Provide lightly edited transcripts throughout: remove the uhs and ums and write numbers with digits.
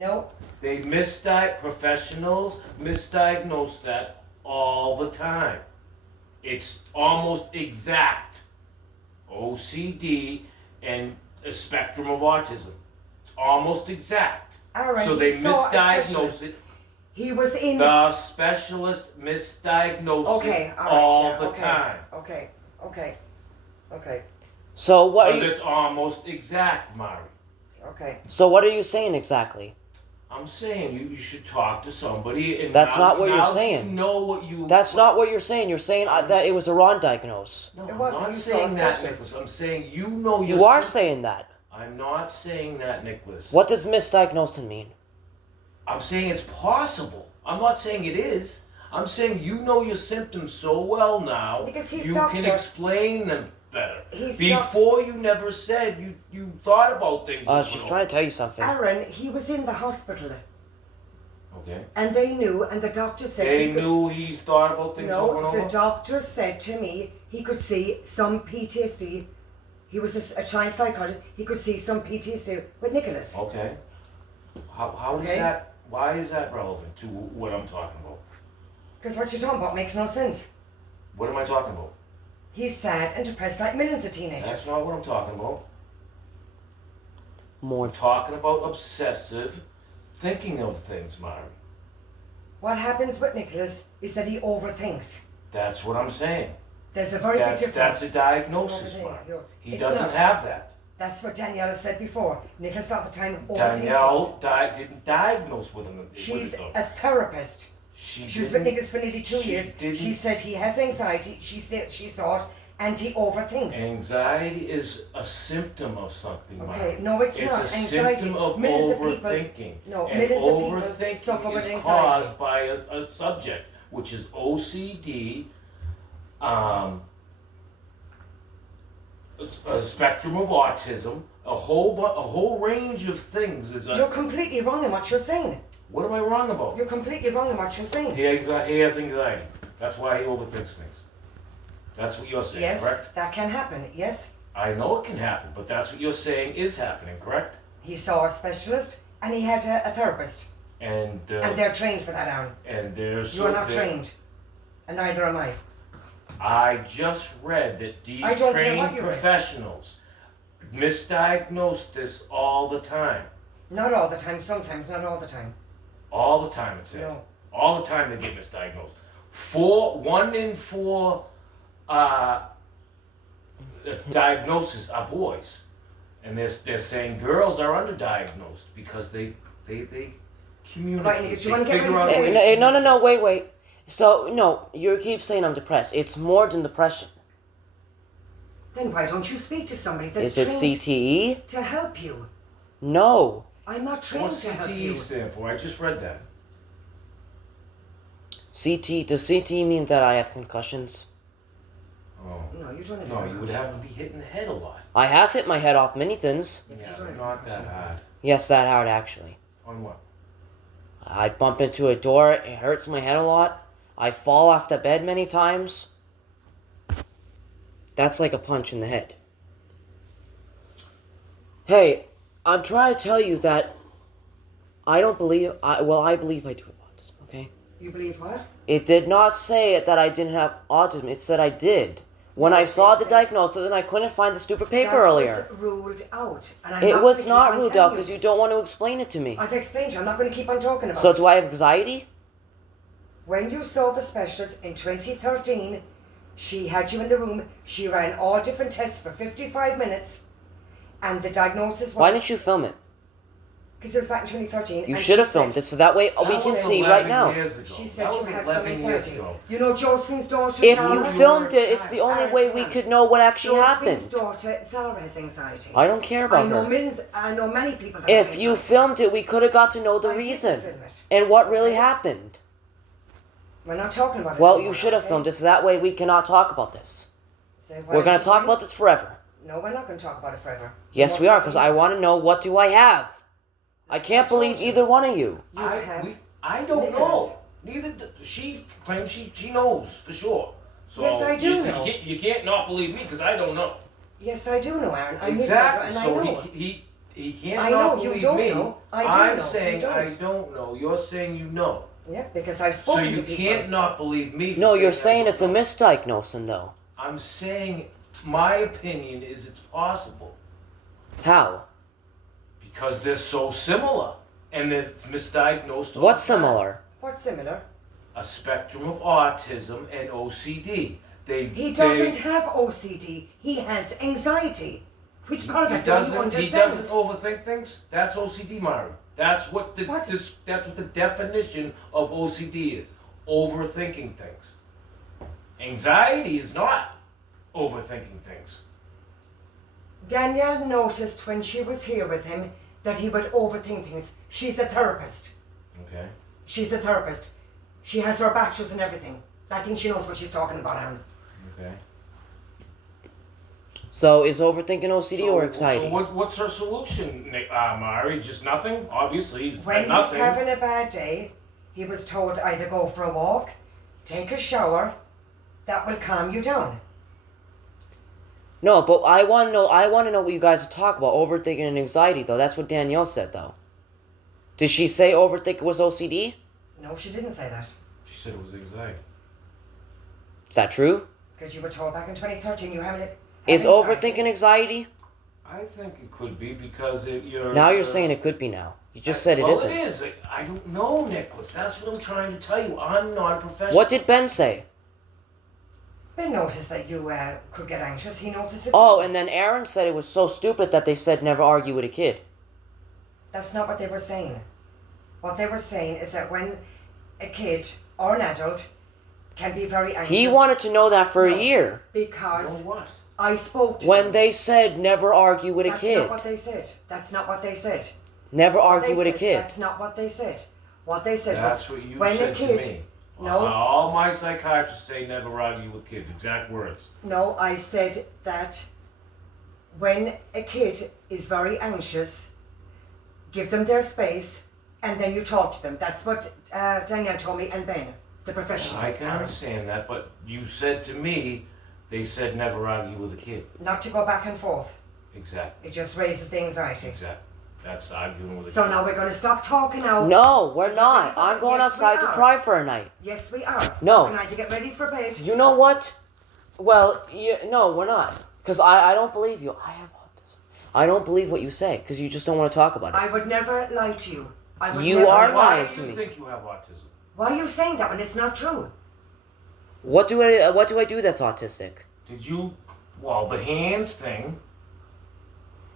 No. Professionals misdiagnose that all the time. It's almost exact. OCD and a spectrum of autism. It's almost exact. Aaron, So they misdiagnose it. He was in. The specialist misdiagnoses it all the time. Okay. So what? It's almost exact, Mari. Okay. So what are you saying exactly? I'm saying you should talk to somebody. And That's now, not what you're now saying. You know what you. That's not what you're saying. You're saying that it was a wrong diagnose. No, It I'm wasn't. not You saying saw a that, specialist. Nicholas. I'm saying you know You are saying that. I'm not saying that, Nicholas. What does misdiagnosing mean? I'm saying it's possible. I'm not saying it is. I'm saying you know your symptoms so well now. Because he's you doctor. can explain them better. He's Before you never said you thought about things. I was just trying to tell you something. Aaron, he was in the hospital. Okay. And they knew, and the doctor said They knew he thought about things over and No, over? the doctor said to me he could see some PTSD. He was a child psychologist. He could see some PTSD with Nicholas. Okay. How is that? Why is that relevant to what I'm talking about? Because what you're talking about makes no sense. What am I talking about? He's sad and depressed like millions of teenagers. That's not what I'm talking about. More. I'm talking about obsessive thinking of things, Mari. What happens with Nicholas is that he overthinks. That's what I'm saying. There's a very big difference. That's a diagnosis, Overthink. Mari. He It's doesn't not. have that. That's what Danielle said before. Nicholas at the time overthinks Danielle things. didn't diagnose with him. She's with it, a therapist. She was with didn't- Nicholas for nearly 2 she years. didn't- She said he has anxiety. She saw it, and he overthinks. Anxiety is a symptom of something, Okay, Mari. no, it's not. It's a Anxiety. symptom of Millions of people- overthinking. No, and millions of people overthinking suffer with is anxiety. caused by a subject, which is OCD, a spectrum of autism, a whole range of things. You're completely wrong in what you're saying. What am I wrong about? You're completely wrong in what you're saying. He has anxiety. That's why he overthinks things. That's what you're saying, Yes, correct? that can happen. Yes, I know it can happen, but that's what you're saying is happening, correct? he saw a specialist and he had a therapist, And and they're trained for that, Aaron. and there's You're not trained, and neither am I. I just read that these I don't care what trained you read. professionals misdiagnose this all the time. Not all the time. Sometimes, not all the time. All the time, it says. No. All the time they get misdiagnosed. 1 in 4 diagnoses are boys, and they're saying girls are underdiagnosed because they communicate. Right, Nick, do you wanna They get figure ready out for ways- this? No, wait. So, no, you keep saying I'm depressed. It's more than depression. Then why don't you speak to somebody that's Is it trained CTE? to help you? No. I'm not trained What's to help CTE you. stand for? I just read that. Does CTE mean that I have concussions? Oh. No, you don't have. No, you would have to be hitting the head a lot. I have hit my head off many things. Yeah, but Yeah, you don't have not that concussion. hard. Yes, that hard actually. On what? I bump into a door, it hurts my head a lot. I fall off the bed many times. That's like a punch in the head. Hey, I'm trying to tell you that I believe I do have autism, okay? You believe what? It did not say that I didn't have autism, it said I did. When I saw the diagnosis and I couldn't find the stupid paper That earlier. was ruled out. And I'm It was gonna not keep on ruled telling out because you this. don't want to explain it to me. I've explained to you. I'm not going to keep on talking about So it. do I have anxiety? When you saw the specialist in 2013, she had you in the room. She ran all different tests for 55 minutes, and the diagnosis was. Why didn't you film it? Because it was back in 2013. You and should she have filmed said- it so that way we That can was see 11 right now. years ago. She That said you was have some 11 years anxiety. ago. You know Josephine's daughter. If Zara? you filmed it, it's the only Aaron, way we Aaron. could know what actually Josephine's happened. daughter, Zara, has anxiety. I don't care I about know her. millions. I know many people. That If have you anxiety. filmed it, we could have got to know the I didn't reason film it. and what really Okay. happened. We're not talking about it. Well, anymore, you should have okay? filmed it so that way we cannot talk about this. Say, why We're going did to you talk bring- about this forever. No, we're not going to talk about it forever. Yes, we are, because I want to know what do I have. I can't I told believe you. either one of you. You have. I don't know. Neither she claims she knows for sure. So Yes, I do know. You can't not believe me because I don't know. Yes, I do know, Aaron. I'm his Exactly. mother, and So I know. he He can't I not know, you believe don't me. know. I do I'm know, you saying I don't. don't know. You're saying you know. Yeah, because I've So spoken you to people. can't not believe me. For No, you're I saying don't it's a know. misdiagnosing, though. I'm saying my opinion is it's possible How? because they're so similar and it's misdiagnosed. all What's the time. similar? What's similar? A spectrum of autism and OCD. He doesn't have OCD. He has anxiety. Which part of He that don't you doesn't. understand? He doesn't overthink things. That's OCD, Mari. That's what the What? that's what the definition of OCD is. Overthinking things. Anxiety is not overthinking things. Danielle noticed when she was here with him that he would overthink things. She's a therapist. Okay. She's a therapist. She has her bachelor's and everything. I think she knows what she's talking about, Aaron. Okay. So is overthinking OCD or anxiety? So what's her solution, Mari? Just nothing? Obviously, he's When nothing. he's having a bad day, he was told either go for a walk, take a shower. That will calm you down. No, but I want to know. I want to know what you guys are talking about. Overthinking and anxiety, though. That's what Danielle said, though. Did she say overthinking was OCD? No, she didn't say that. She said it was anxiety. Is that true? Because you were told back in 2013 you having it. Is overthinking anxiety? I think it could be because you're. Now you're saying it could be. Now you just said it well, isn't. It is. I don't know, Nicholas. That's what I'm trying to tell you. I'm not a professional. What did Ben say? Ben noticed that you could get anxious. He noticed it. Oh, and then Aaron said it was so stupid that they said never argue with a kid. That's not what they were saying. What they were saying is that when a kid or an adult can be very anxious. He wanted to know that for No, a year. Because You know what? I spoke to When him. they said never argue with a That's kid. not what they said. That's not what they said. Never What argue they with a said, kid. That's not what they said. What they said That's was what you when said a kid. to me. No. All my psychiatrists say never argue with kids. Exact words. No, I said that when a kid is very anxious, give them their space, and then you talk to them. That's what Danielle told me, and Ben, the professionals. I can understand that, but you said to me, they said never argue with a kid. Not to go back and forth. Exactly. It just raises the anxiety. Exactly. That's arguing with a So kid. now we're going to stop talking now. No, we're not. I'm going Yes, we outside to are. cry for a night. Yes, we are. No. We're going to get ready for bed. You know what? Well, no, we're not. Because I don't believe you. I have autism. I don't believe what you say because you just don't want to talk about it. I would never lie to you. I would You never are lie. Why lying do to you me. think you have autism? Why are you saying that when it's not true? What do I do that's autistic? Did you? Well, the hands thing.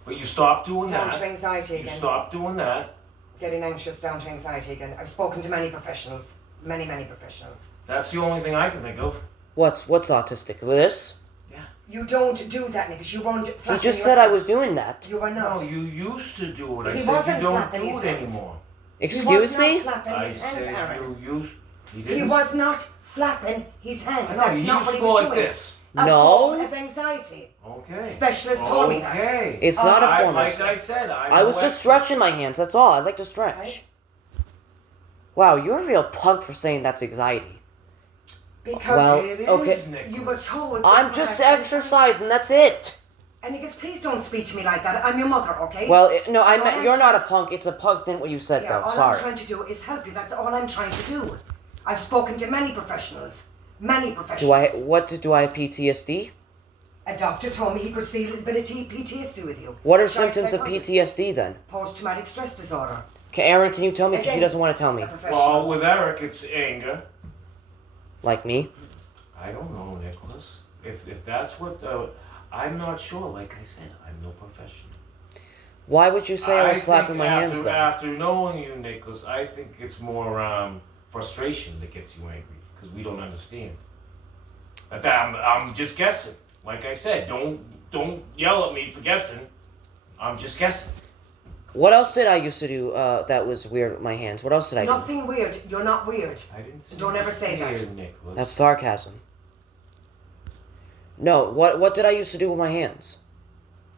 But you stopped doing Down that. to anxiety You again. stopped doing that. Getting anxious, down to anxiety again. I've spoken to many professionals. Many professionals. That's the only thing I can think of. What's autistic? This? You don't do that, Nicholas. You won't. He just said I was doing that. You are not. No, you used to do it. I He said wasn't you don't flapping do his it hands. anymore. Excuse he was me? Not flapping I his hands, said Aaron. you used. He He didn't. was not flapping his hands. I know, That's he not used what to he go was like doing. this. A No. form of anxiety. Okay. Specialist told me that. Okay. It's not a form of Like I said, I was just stretching my hands, that's all. I like to stretch. Right? Wow, you're a real punk for saying that's anxiety. Because Well, It is, okay. Nicholas. you were told. that I'm you just had exercising, that's it. And Nicholas, please don't speak to me like that. I'm your mother, okay? Well, no, I All meant I'm you're not a trying punk. It's a punk than what you said, yeah, though. all Sorry. I'm trying to do is help you. That's all I'm trying to do. I've spoken to many professionals. Many professionals. Do I have PTSD? A doctor told me he could see a little bit of PTSD with you. What are Child symptoms of psychologist. PTSD then? Post-traumatic stress disorder. Aaron, can you tell me? Because she Again, doesn't want to tell me. A professional. Well, with Eric, it's anger. Like me? I don't know, Nicholas. If that's what I'm not sure. Like I said, I'm no professional. Why would you say I was slapping think my hands, though? After knowing you, Nicholas, I think it's more frustration that gets you angry because we don't understand. But I'm just guessing. Like I said, don't yell at me for guessing. I'm just guessing. What else did I used to do that was weird with my hands? What else did I do? Nothing weird. You're not weird. I didn't. Say Don't ever say that. weird, Nicholas. That's sarcasm. No, what did I used to do with my hands?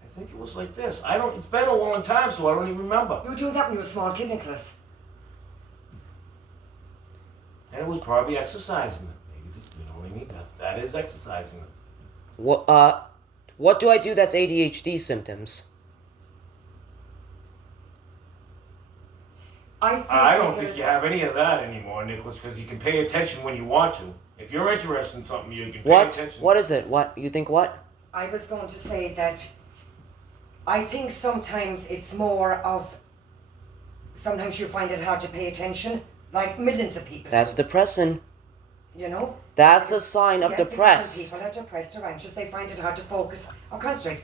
I think it was like this. I don't. It's been a long time, so I don't even remember. You were doing that when you were a small kid, Nicholas. And it was probably exercising them. Maybe you know what I mean. That is exercising them. What do I do that's ADHD symptoms? I don't think you have any of that anymore, Nicholas, because you can pay attention when you want to. If you're interested in something, you can pay attention. What is it? What you think? What? I was going to say that I think sometimes it's more of, sometimes you find it hard to pay attention, like millions of people That's do, depressing. you know? That's a sign of Because when depressed. people are depressed or anxious, they find it hard to focus or concentrate.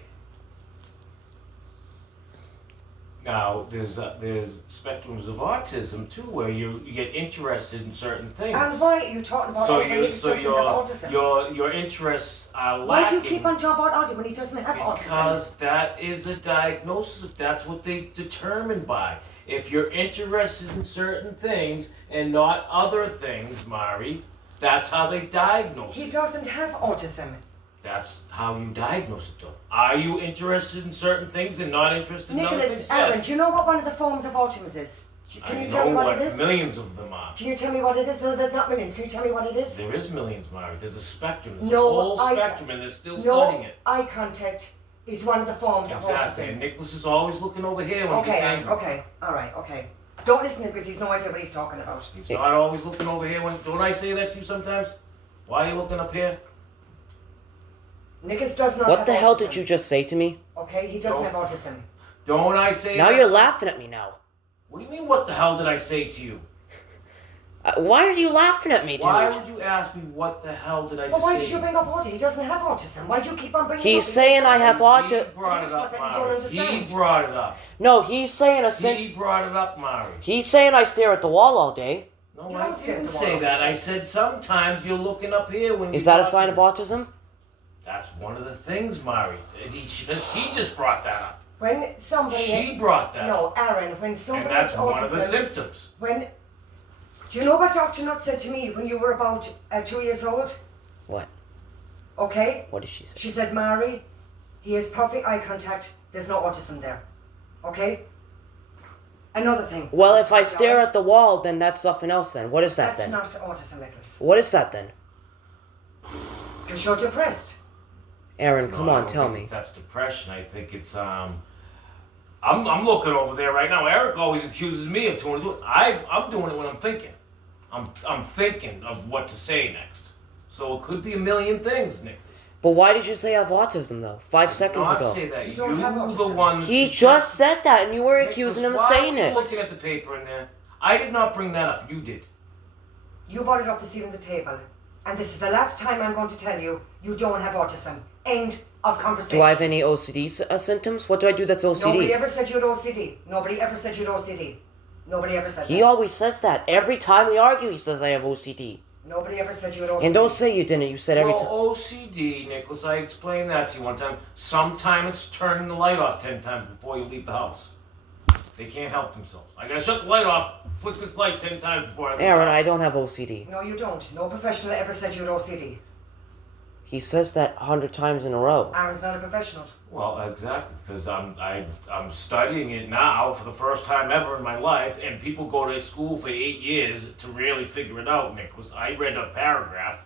Now, there's spectrums of autism too, where you get interested in certain things. And why are you talking about So when he doesn't have autism? your interests are lacking. Why do you keep on talking about autism when he doesn't have autism? Because that is a diagnosis. That's what they determine by. If you're interested in certain things and not other things, Mari, that's how they diagnose He it. doesn't have autism. That's how you diagnose it, though. Are you interested in certain things and not interested in other Nicholas, things? Aaron, Yes. do you know what one of the forms of autism is? Can you tell me what it is? Millions of them are. Can you tell me what it is? No, there's not millions. Can you tell me what it is? There is millions, Mari. There's a spectrum. There's No, a whole spectrum, and they're still No, studying it. eye contact is one of the forms Exactly. of And autism. Nicholas is always looking over here when he gets angry. Okay, alright, okay. Don't listen to him because he's no idea what he's talking about. He's not always looking over here. Don't I say that to you sometimes? Why are you looking up here? Nicholas does not What have the hell autism. did you just say to me? Okay, he doesn't No. have autism. Don't I say Now that? you're laughing at me now. What do you mean, what the hell did I say to you? Why are you laughing at me, dude? Why would you ask me what the hell did I Well, just why say did to you bring up autism? He doesn't have autism. Why do you keep on bringing He's it up? saying I have He autism. brought it up, That you don't Mari. understand. He brought it up. No, he's saying He brought it up, Mari. He's saying I stare at the wall all day. No, You I don't stare at didn't the say wall. that. I said sometimes you're looking up here when Is you that a talk sign to of me. autism? That's one of the things, Mari. And he just brought that up. When somebody... She brought that up. No, Aaron, when And somebody that's has one autism... of the symptoms. When... Do you know what Dr. Nutt said to me when you were about 2 years old? What? Okay? What did she say? She said, Mari, he has perfect eye contact. There's no autism there. Okay? Another thing. Well, if I stare at the wall, then that's something else then. What is that That's then? not autism, Nicholas. What is that then? Because you're depressed. Aaron, come No, I on, don't tell think me. That's depression. I think it's I'm looking over there right now. Eric always accuses me of doing it. I'm doing it when I'm thinking. I'm thinking of what to say next. So it could be a million things, Nicholas. But why did you say I have autism though? 5 seconds Not ago. say that. You don't have the autism. one. He suggested- just said that, and you were Nicholas, accusing him of why saying are you it. looking at the paper in there? I did not bring that up. You did. You brought it up this evening on the table. And this is the last time I'm going to tell you, you don't have autism. End of conversation. Do I have any OCD symptoms? What do I do that's OCD? Nobody ever said you had OCD. Nobody ever said you had OCD. Nobody ever said He that. always says that. Every time we argue, he says I have OCD. Nobody ever said you had OCD. And don't say you didn't. You said every time. Well, OCD, Nicholas, I explained that to you one time. Sometimes it's turning the light off 10 times before you leave the house. They can't help themselves. I gotta shut the light off, flick this light 10 times before I leave Aaron, the I house. don't have OCD. No, you don't. No professional ever said you had OCD. He says that 100 times in a row. Aaron's not a professional. Well, exactly, because I'm studying it now for the first time ever in my life, and people go to school for 8 years to really figure it out, Nicholas. I read a paragraph.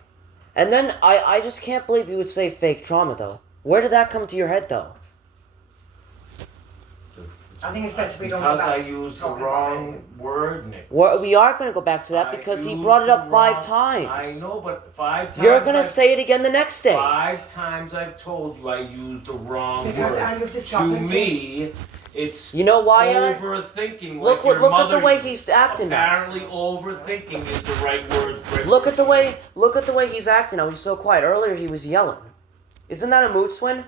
And then I just can't believe you would say fake trauma though. Where did that come to your head though? I think it's best if we don't go Because back I used the talking about wrong it. word, Nick. We are going to go back to that I because he used brought it the up 5 wrong- times. I know, but 5 times. You're going to say it again the next day. 5 times I've told you I used the wrong Because word. Aaron, you've just To stopped thinking. me, it's You know why, Aaron? overthinking. Look like your look at the mother way used. he's acting now. Apparently, overthinking is the right word. Look at the way he's acting now. He's so quiet. Earlier he was yelling. Isn't that a mood swing?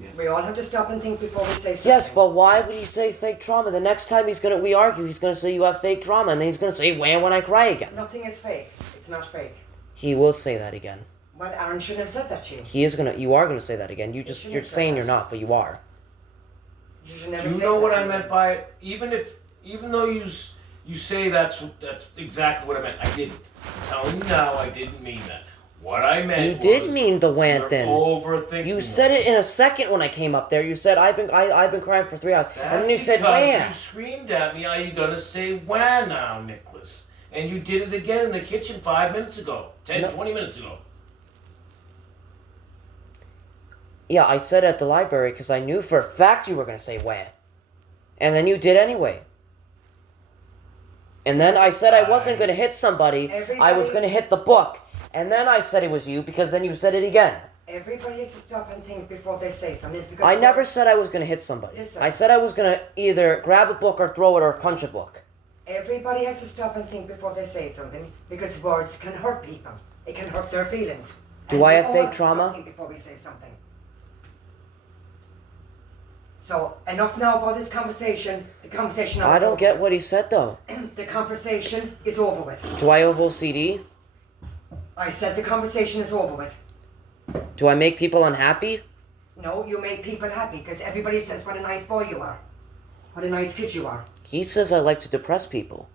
Yes. We all have to stop and think before we say something. Yes, but why would he say fake trauma? The next time we argue, he's gonna say you have fake trauma, and then he's gonna say wham when I cry again. Nothing is fake. It's not fake. He will say that again. Well, Aaron shouldn't have said that to you. You are gonna say that again. shouldn't You're have said saying that. you're not, but you are. You should never Do you say know that what to I me. meant by it? Even though you say that's exactly what I meant. I didn't. I'm telling you now, I didn't mean that. What I meant. You did was mean the wham you're then. Overthinking. You said it in a second when I came up there. You said I've been crying for 3 hours, and then you said because wham. You screamed at me. Are you gonna say wham now, Nicholas? And you did it again in the kitchen 5 minutes ago, 10, No. 20 minutes ago. Yeah, I said at the library because I knew for a fact you were going to say wah. And then you did anyway. And then I said I wasn't going to hit somebody. I was going to hit the book. And then I said it was you because then you said it again. Everybody has to stop and think before they say something. Because I never said I was going to hit somebody. Listen. I said I was going to either grab a book or throw it or punch a book. Everybody has to stop and think before they say something because words can hurt people. It can hurt their feelings. Do I have we all fake have to trauma? stop thinking before we say something. So enough now about this conversation. The conversation. I don't get what he said though. The conversation is over with. Do I have OCD? I said the conversation is over with. Do I make people unhappy? No, you make people happy because everybody says what a nice boy you are. What a nice kid you are. He says I like to depress people.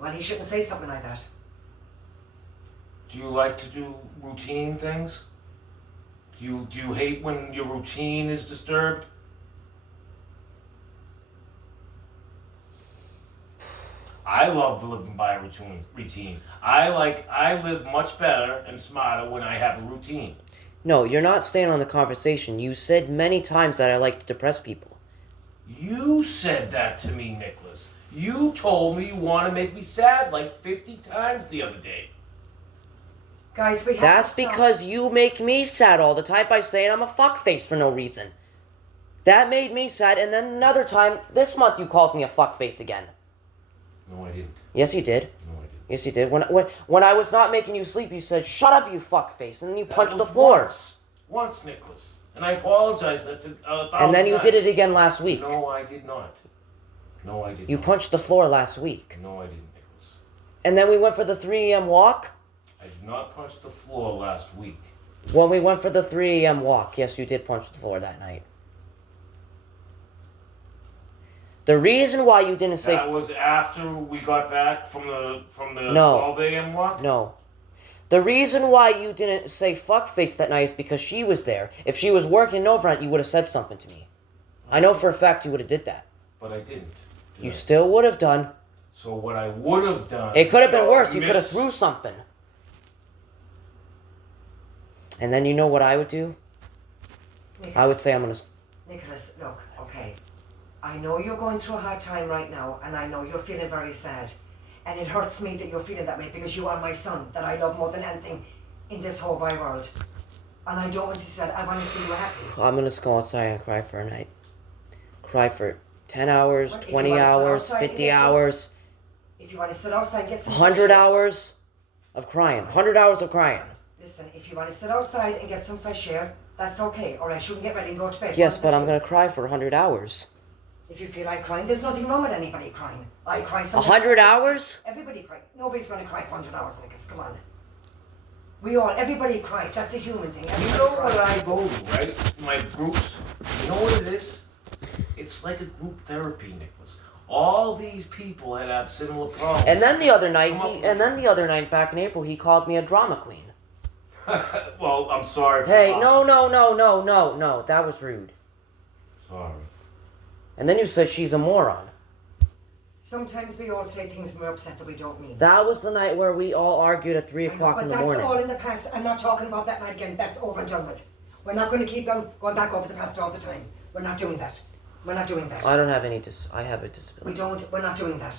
Well, he shouldn't say something like that. Do you like to do routine things? Do you hate when your routine is disturbed? I love living by a routine. I live much better and smarter when I have a routine. No, you're not staying on the conversation. You said many times that I like to depress people. You said that to me, Nicholas. You told me you want to make me sad like 50 times the other day. Guys, we have That's to stop. because you make me sad all the time by saying I'm a fuckface for no reason. That made me sad, and then another time, this month you called me a fuckface again. No, I didn't. Yes, you did. No, I didn't. Yes, you did. When I was not making you sleep, you said, "Shut up, you fuckface," and then you punched the floor. Once, Nicholas. And I apologize. That's And then you did it again last week. No, I did not. No, I did You not. punched the floor last week. No, I didn't, Nicholas. And then we went for the 3 a.m. walk. I did not punch the floor last week. When we went for the 3 a.m. walk, yes, you did punch the floor that night. The reason why you didn't say... That was after we got back from the No. 12 a.m. walk? No. The reason why you didn't say fuckface that night is because she was there. If she was working over on it, you would have said something to me. I know for a fact you would have did that. But I didn't. Did You I? still would have done. So what I would have done... It could have been No, worse. You could have miss- threw something. And then you know what I would do? I would say I'm going to... Nicholas, look, okay. I know you're going through a hard time right now, and I know you're feeling very sad. And it hurts me that you're feeling that way because you are my son, that I love more than anything in this whole wide world. And I don't want to see that. I want to see you happy. I'm going to go outside and cry for a night. Cry for 10 hours, What, if you 20 want to sit hours, outside and 50 get some- hours, If you want to sit outside and get some 100 fresh air- hours of crying. 100 hours of crying. Listen, if you want to sit outside and get some fresh air, that's okay. Or else you can get ready and go to bed. Yes, but I'm going to cry for 100 hours. If you feel like crying, there's nothing wrong with anybody crying. I cry sometimes. 100 hours? Everybody cries. Nobody's going to cry for 100 hours, Nicholas. Come on. Everybody cries. That's a human thing. You Everybody know cries. what I go to, right? My groups. You know what it is? It's like a group therapy, Nicholas. All these people had similar problems. And then the other night, back in April, he called me a drama queen. Well, I'm sorry. Hey, no. That was rude. Sorry. And then you said she's a moron. Sometimes we all say things when we're upset that we don't mean. That was the night where we all argued at 3 I know, o'clock but in the that's morning. all in the past. I'm not talking about that night again. That's over and done with. We're not going to keep on going back over the past all the time. We're not doing that. We're not doing that. I don't have any I have a We disability. don't. We're not doing that.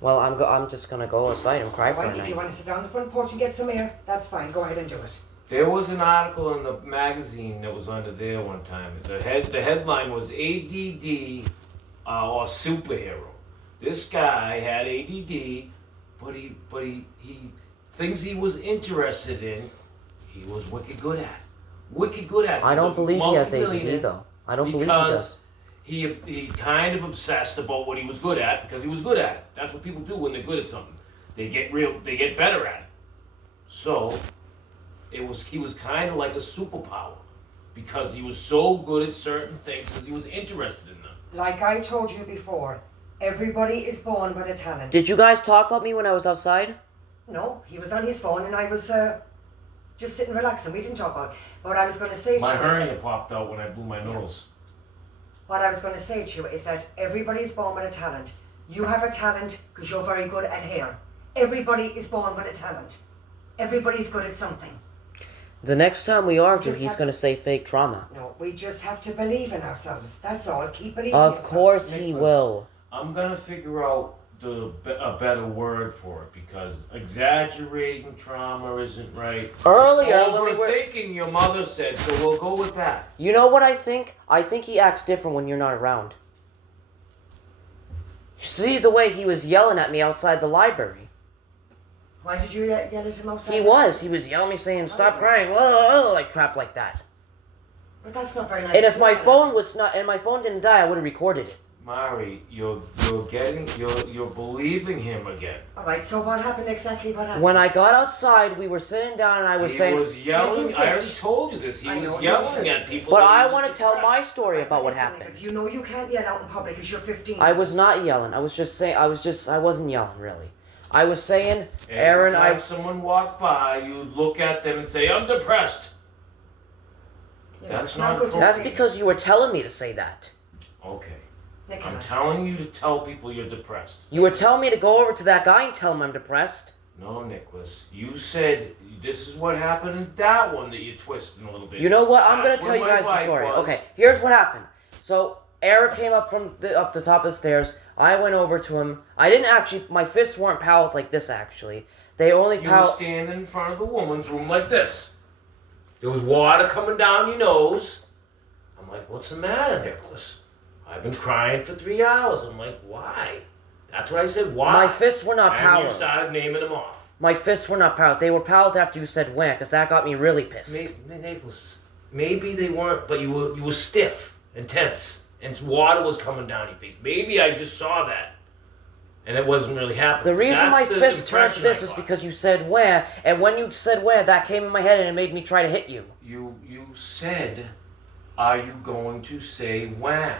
Well, I'm just gonna go outside and cry for a Well, if you night. want to sit down on the front porch and get some air, that's fine. Go ahead and do it. There was an article in the magazine that was under there one time. The headline was ADD or superhero. This guy had ADD, but he things he was interested in, he was wicked good at. Wicked good at. I don't He was a believe he has multi-millionaire ADD though. I don't believe he does. He kind of obsessed about what he was good at because he was good at it. That's what people do when they're good at something. They get better at it. So he was kind of like a superpower because he was so good at certain things because he was interested in them. Like I told you before, everybody is born with a talent. Did you guys talk about me when I was outside? No, he was on his phone and I was just sitting relaxing. We didn't talk about it. But what I was going to say to My you hernia popped out when I blew my nose. What I was going to say to you is that everybody's born with a talent. You have a talent because you're very good at hair. Everybody is born with a talent. Everybody's good at something. The next time we argue, just he's have going to to- say fake trauma. No, we just have to believe in ourselves. That's all. Keep believing Of yourself. course he Nicholas. will. I'm gonna figure out a better word for it because exaggerating trauma isn't right. Earlier, when we were... Overthinking, your mother said, so we'll go with that. You know what I think? I think he acts different when you're not around. See the way he was yelling at me outside the library. Why did you yell at him outside? He was yelling at me saying, stop crying, like crap like that. But that's not very nice. And if to my do. phone was not, and my phone didn't die, I would have recorded it. Mari, you're believing him again. All right. So what happened exactly? What happened? When I got outside, we were sitting down, and I was saying... He was yelling. Let him I already finish. told you this. He I know, was you yelling should. at people. But that he I was want to tell my depressed. story about what Listen, happened. because you know you can't yell out in public because you're 15. I was not yelling. I was just saying. I wasn't yelling really. I was saying, Every Aaron, time someone walked by, you look at them and say, "I'm depressed." You That's it's not good to That's say. because you were telling me to say that. Okay. I'm Nicholas. telling you to tell people you're depressed. You were telling me to go over to that guy and tell him I'm depressed. No, Nicholas. You said this is what happened in that one that you're twisting a little bit. You know what? I'm gonna That's tell where you my guys the wife story. was. Okay, here's what happened. So Eric came up from up the top of the stairs. I went over to him. I didn't actually. My fists weren't palled like this. Actually, they only You were palled. standing in front of the woman's room like this. There was water coming down your nose. I'm like, what's the matter, Nicholas? I've been crying for 3 hours. I'm like, why? That's what I said, why? My fists were not and palled. you started naming them off. My fists were not palled. They were palled after you said when, because that got me really pissed. Nicholas, maybe they weren't, but you were stiff and tense, and water was coming down your face. Maybe I just saw that, and it wasn't really happening. The reason That's my the fist turned to impression this I is got. because you said where, and when you said where, that came in my head and it made me try to hit you. You said, are you going to say when?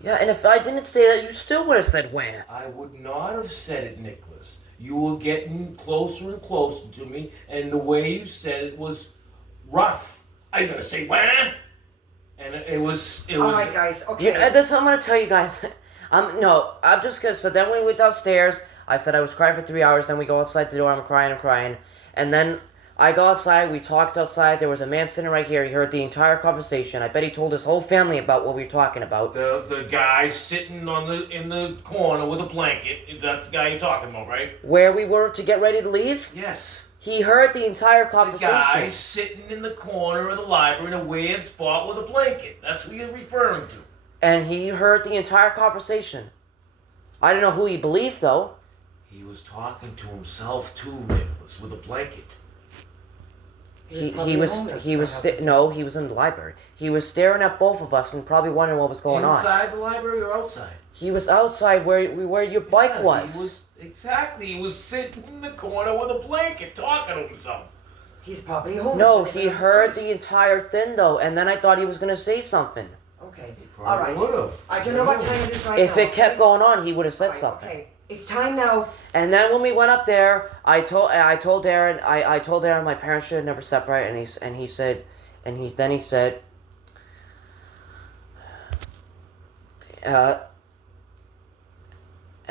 Yeah, and if I didn't say that, you still would have said where. I would not have said it, Nicholas. You were getting closer and closer to me, and the way you said it was rough. Are you gonna say when? And it was. All right, guys. Okay. You know, that's what I'm gonna tell you guys. I'm just gonna. So then we went downstairs. I said I was crying for 3 hours. Then we go outside the door. I'm crying, and then I go outside. We talked outside. There was a man sitting right here. He heard the entire conversation. I bet he told his whole family about what we were talking about. The guy sitting in the corner with a blanket. That's the guy you're talking about, right? Where we were to get ready to leave. Yes. He heard the entire The conversation. guy sitting in the corner of the library in a weird spot with a blanket. That's what you're referring to. And he heard the entire conversation. I don't know who he believed though. He was talking to himself too, Nicholas, with a blanket. He probably was homeless, he was I have to say. no, he was in the library. He was staring at both of us and probably wondering what was going on. Inside the library or outside? He was outside where your bike Yeah, was. Exactly. He was sitting in the corner with a blanket talking to himself. He's probably homeless. No, living he on the heard street. the entire thing though, and then I thought he was gonna say something. Okay. He All probably right. would've. I don't know what time it is right If now. it kept going on, he would have said All right, something. Okay. It's time now. And then when we went up there, I told Aaron I told Aaron my parents should have never separated, and he said, and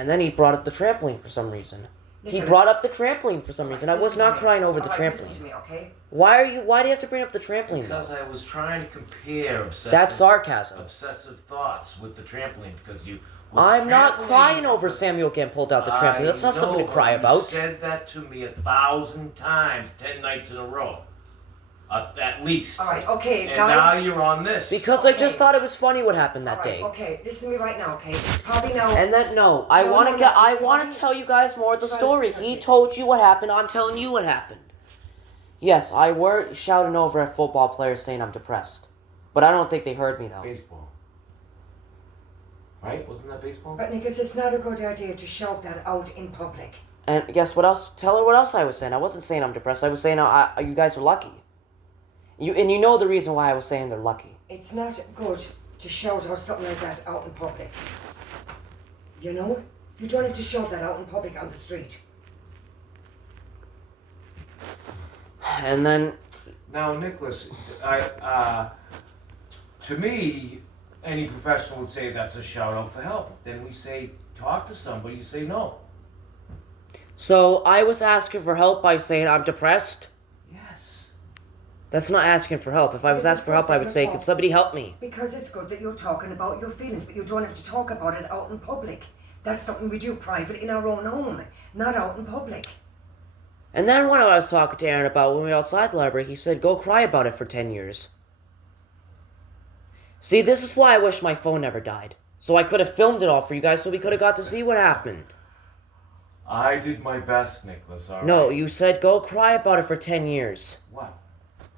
then he brought up the trampoline for some reason. He Nicholas. brought up the trampoline for some reason. I was Listen to not me. crying over the All right, listen trampoline. to me, okay? Why do you have to bring up the trampoline Because though? I was trying to compare That's sarcasm. obsessive thoughts with the trampoline because you. with I'm not trampoline- crying over Samuel getting pulled out the trampoline. That's not I something to know, cry but about. You said that to me 1,000 times, 10 nights in a row, at least. All right, okay, And guys. now you're on this. Because I Okay. just thought it was funny what happened that All right, day. okay, listen to me right now, okay? It's probably now. And then no, I No, want to no, get. no, I it's want fine. to tell you guys more of the Try to story. touch He it. told you what happened. I'm telling you what happened. Yes, I were shouting over at football players saying I'm depressed, but I don't think they heard me though. Baseball. Right? Wasn't that baseball? But Nicholas, it's not a good idea to shout that out in public. And guess what else? Tell her what else I was saying. I wasn't saying I'm depressed. I was saying you guys are lucky. You know the reason why I was saying they're lucky. It's not good to shout out something like that out in public. You know? You don't have to shout that out in public on the street. And then Now, Nicholas, to me, any professional would say that's a shout out for help. Then we say, talk to somebody, you say no. so I was asking for help by saying I'm depressed. That's not asking for help. If I was This is asked for help, I would say, talk. could somebody help me? Because it's good that you're talking about your feelings, but you don't have to talk about it out in public. That's something we do private in our own home, not out in public. And then when I was talking to Aaron about when we were outside the library, he said, go cry about it for 10 years. See, this is why I wish my phone never died. So I could have filmed it all for you guys so we could have got to see what happened. I did my best, Nicholas. All No, right? you said go cry about it for 10 years. What?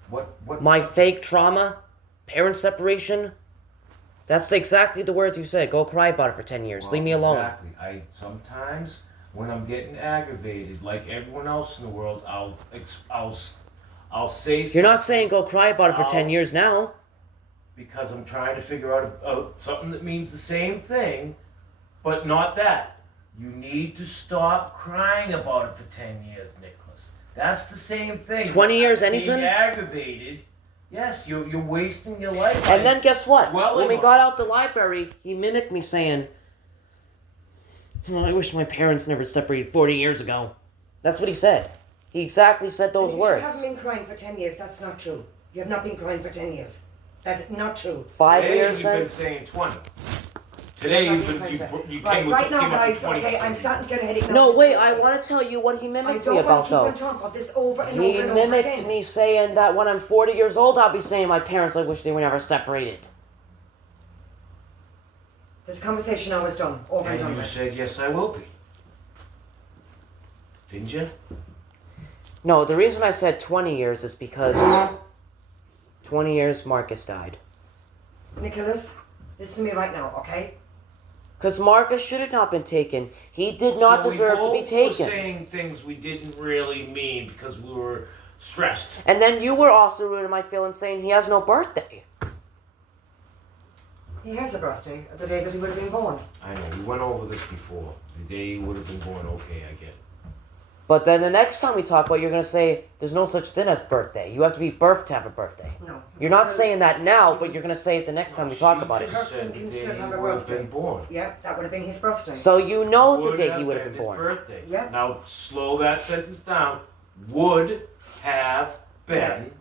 What? My fake trauma, parent separation. That's exactly the words you said. Go cry about it for 10 years. Well, Leave me alone. Exactly. I sometimes, when I'm getting aggravated, like everyone else in the world, I'll say. You're not saying go cry about it for 10 I'll- years now. Because I'm trying to figure out something that means the same thing, but not that. You need to stop crying about it for 10 years, Nicholas. That's the same thing. 20 years, Being anything? aggravated. Yes, you're wasting your life. And then guess what? Well, When we it got was. out the library, he mimicked me saying, "Oh, I wish my parents never separated 40 years ago." That's what he said. He exactly said those You words. haven't been crying for 10 years. That's not true. You have not been crying for 10 years. That's not true. 5 Today years you've then? been saying 20. Today I'm you've not been being you, crying for- you right, came with right now, came up with guys. 20. Okay, I'm starting to get a headache. now. No, wait, I want to tell you what he I mimicked don't me want about, to keep though. on talking about this over and He over and over mimicked again. me saying that when I'm 40 years old, I'll be saying my parents, I wish they were never separated. This conversation now is done. Over and And done you with. said yes, I will be. Didn't you? No, the reason I said 20 years is because 20 years Marcus died. Nicholas, listen to me right now, okay? Because Marcus should have not been taken. He did not So deserve to be we both were taken. saying things we didn't really mean because we were stressed. And then you were also ruining my feelings saying he has no birthday. He has a birthday, the day that he would have been born. I know, we went over this before. The day you would have been born, okay, I get it. But then the next time we talk about it, you're going to say there's no such thing as birthday. You have to be birthed to have a birthday. No. You're not saying that now, but you're going to say it the next time we talk about it. She just said the Person day can still he have a would have birthday. been born. Yeah, that would have been his birthday. So you know the day he have would have been his born. birthday. Yeah. Now slow that sentence down. Would have been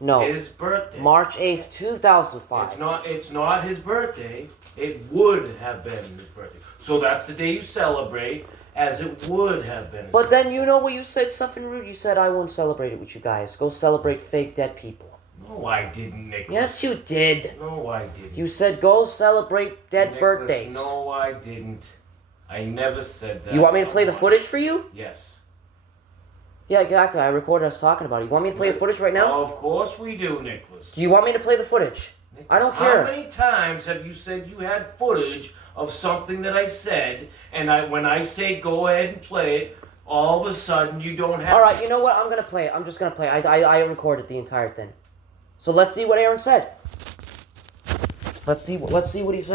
No. his birthday. March 8th, 2005. It's not his birthday. It would have been his birthday. So that's the day you celebrate, as it would have been. But then you know what you said, something rude. You said I won't celebrate it with you guys. Go celebrate fake dead people. No, I didn't, Nicholas. Yes, you did. No, I didn't. You said go celebrate dead Nicholas, birthdays. No, I didn't. I never said that. You want me to play the footage for you? Yes. Yeah, exactly. I recorded us talking about it. You want me to play the footage right now? Of course we do, Nicholas. Do you want me to play the footage? Nicholas, I don't care. How many times have you said you had footage of something that I said, and when I say go ahead and play it, all of a sudden you don't have. All right, you know what? I'm gonna play it. I'm just gonna play it. I recorded the entire thing. So let's see what Aaron said. Let's see what he said.